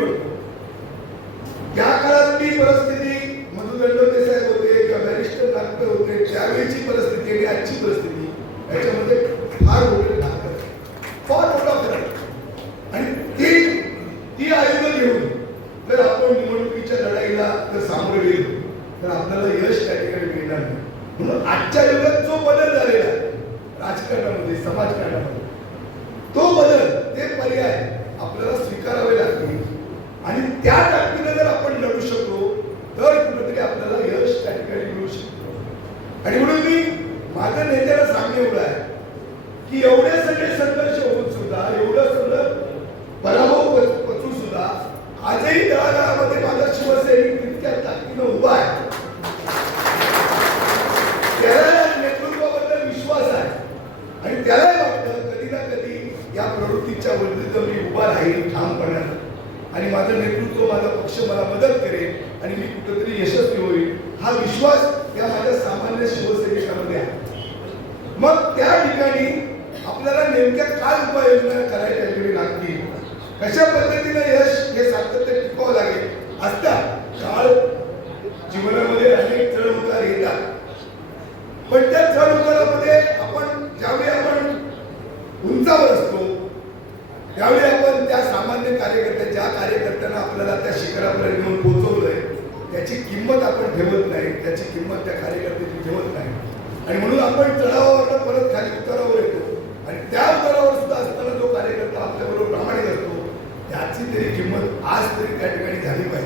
पडतो. त्या काळातली परिस्थिती मधुदंडोते साहेब होते किंवा बॅरिस्टर नागपूर होते, त्यावेळीची परिस्थिती आणि आजची परिस्थिती याच्यामध्ये फार मोठा फरक आहे. आणि ती आयुध घेऊन जर आपण निवडणुकीच्या लढाईला जर सामोरे गेलो तर आपल्याला यश त्या ठिकाणी मिळणार नाही. म्हणून आजच्या युगात जो बदल झालेला आहे राजकारणामध्ये, समाजकारणामध्ये, तो बदल, ते पर्याय आपल्याला स्वीकारावे लागतील. आणि त्या ताकदीने जर आपण लढू शकलो तर कुठेतरी आपल्याला यश त्या ठिकाणी मिळू शकतो. आणि म्हणून मी माझ्या नेत्याला सांगणे एवढं आहे की एवढे सगळे संघर्ष होऊन सुद्धा, एवढं सगळं पराभव पचून सुद्धा आजही तळागाळामध्ये माझा शिवसैनिक तितक्या ताकदीनं उभा आहे. त्याला नेतृत्वाबद्दल विश्वास आहे आणि त्यालाही वाटतं कधी ना कधी या प्रवृत्तीच्या विरुद्ध मी उभा राहील ठामपणे आणि माझं नेतृत्व, माझा पक्ष मला मदत करेल आणि मी कुठेतरी यशस्वी होईल, हा विश्वास या माझ्या सामान्य शिवसैनिकांमध्ये आहे. मग त्या ठिकाणी आपल्याला नेमक्या काय उपाययोजना करायला लागतील, कशा पद्धतीने यश हे सातत्य टिकवावं लागेल. असतात काळ जीवनामध्ये अनेक चढ उतार येतात, पण त्या चढ उतारामध्ये आपण ज्यावेळी आपण उंचावर असतो त्यावेळी आपण त्या सामान्य कार्यकर्त्या, ज्या कार्यकर्त्यांना आपल्याला त्या शिखरापर्यंत घेऊन पोहोचवलंय त्याची किंमत आपण ठेवत नाही, त्याची किंमत त्या कार्यकर्त्याची ठेवत नाही. आणि म्हणून आपण चढावावर परत खाली उतारावर येतो आणि त्या उतारावर सुद्धा असताना जो कार्यकर्ता आपल्याबरोबर प्रामाणिक असतो त्याची तरी किंमत आज तरी त्या ठिकाणी झाली पाहिजे.